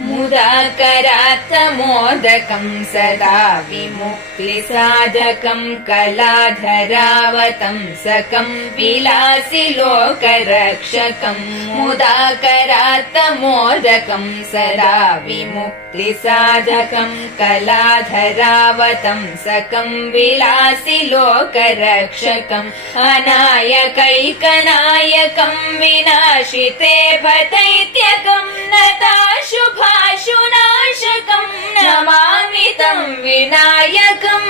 मुदाकरात्तमोदकं सदा विमुक्तिसाधकं कलाधरावतंसकं विलासि लोकरक्षकं मुदाकरात्तमोदकं सदा विमुक्तिसाधकं कलाधरावतंसकं विलासि लोकरक्षकम् अनायकैकनायकं विनाशिते भदैत्यकं नताशुभाशुनाशकं नमामि तं विनायकम्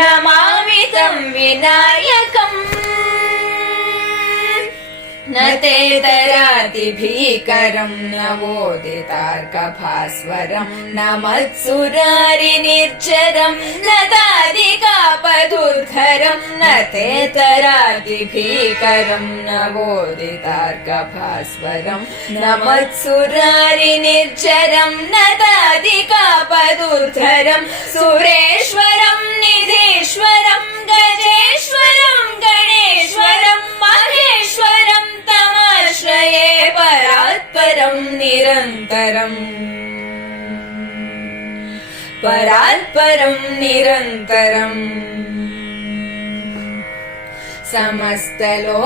नमामि तं विनायकम् न ते तरातिभीकरं नवोदितार्कभास्वरं न मत्सुरारिनिर्झरं न दादिकापदुर्धरं न ते तरातिभीकरं नवोदितार्कभास्वरं न मत्सुरारिनिर्झरं न दादिकापदुर्धरं सुरेश्वरं निधीश्वरं गजेश्वरं गणेश्वरं महेश्वरं तमाश्रये परात्परं निरन्तरम् परात्परं निरन्तरम्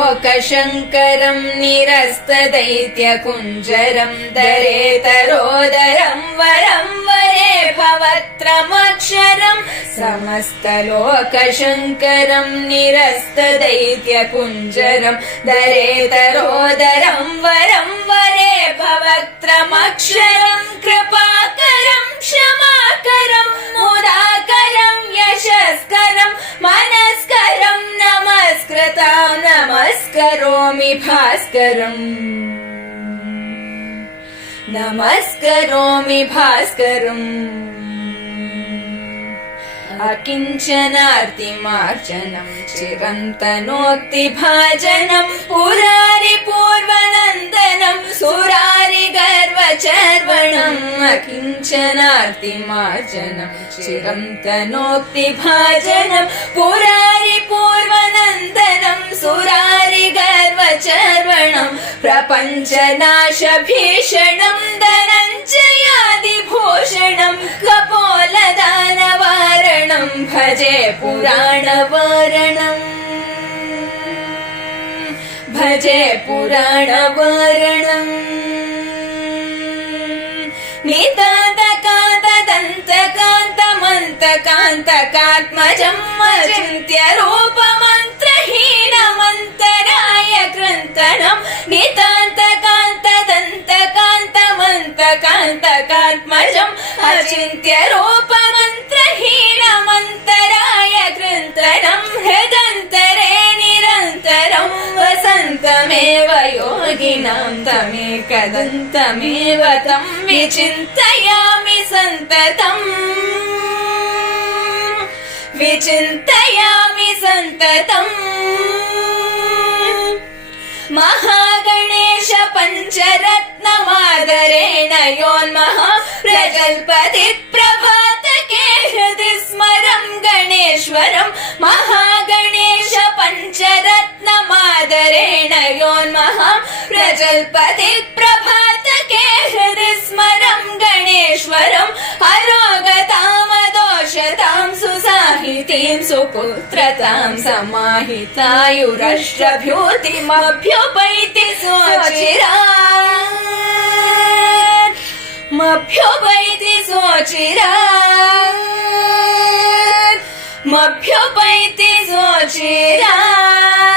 समस्तलोकशङ्करं निरस्तदैत्यकुञ्जरं दरेतरोदरं वरं वरे भवत्रमक्षरम् समस्तलोकशङ्करं निरस्तदैत्यकुञ्जरं दरेतरोदरं वरं वरे भवत्रमक्षरं कृपाकरं क्षमाकरं मुदाकरं यशस्करं मनस्करं नमस्कृतां नमस्करोमि भास्करम् नमस्करोमि भास्करम् अकिञ्चनार्तिमार्जनं चिरन्तनोक्तिभाजनं पुरारि पूर्वनन्दनं सुरारि गर्वचर्वणम् अकिञ्चनार्तिमार्जनं चिरन्तनोक्तिभाजनं पुरारि पूर्वनन्दनं सुरारि गर्वचर्वणं प्रपञ्चनाशभीषणं धनञ्जयादिभूषणं कपोलदानवारणं भजे पुराणवारणम् भजे पुराणवारणम् नितान्तकान्तदन्तकान्तमन्तकान्तकात्मजम् अचिन्त्य रूपमन्त्रहीनमन्तराय कृन्तनम् नितान्तकान्तदन्तकान्तमन्तकान्तकात्मजम् अचिन्त्य रूपमन्त्रहीनमन्तराय कृन्तनम् हृदन्तरे निरन्तरं वसन्तमेव योगिनां तमेकदन्तमेव तं विचिन्तयामि सन्ततम् विचिन्तयामि सन्ततम् महागणेश पञ्चरत्नमादरेण योन्मः प्रजल्पति प्रभातके हृदि स्मरं गणेश्वरं महागणेश पञ्चरत्नमादरेण योन्मः प्रजल्पति प्रभातके हृदि स्मरं गणेश्वरं अरोगतामदोषतां सुसाहितीं सुपुत्रतां समाहितायुरष्टभ्यूतिमभ्युपैति सोचिरात् मभ्युपैति सोचिरात् मभ्युपैति सोचिरात्